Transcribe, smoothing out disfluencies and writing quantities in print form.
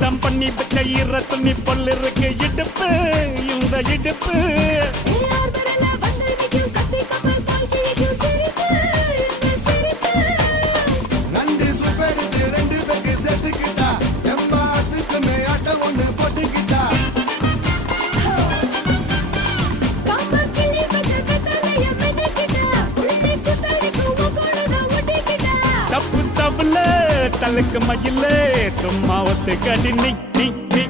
தம் பண்ணி வச்ச ஈர துணி பொல் இருக்கு இடுப்பு இந்த இடுப்பு நண்டு சுப்பெடுத்து ரெண்டு பேருக்கு செத்துக்கிட்டா எம்மாத்துக்கு மேயாட்ட ஒண்ணு போட்டுக்கிட்டா தப்பு தப்புல தலுக்கு மயிலே சும்மா ஒத்து கடி நீ நீ நீ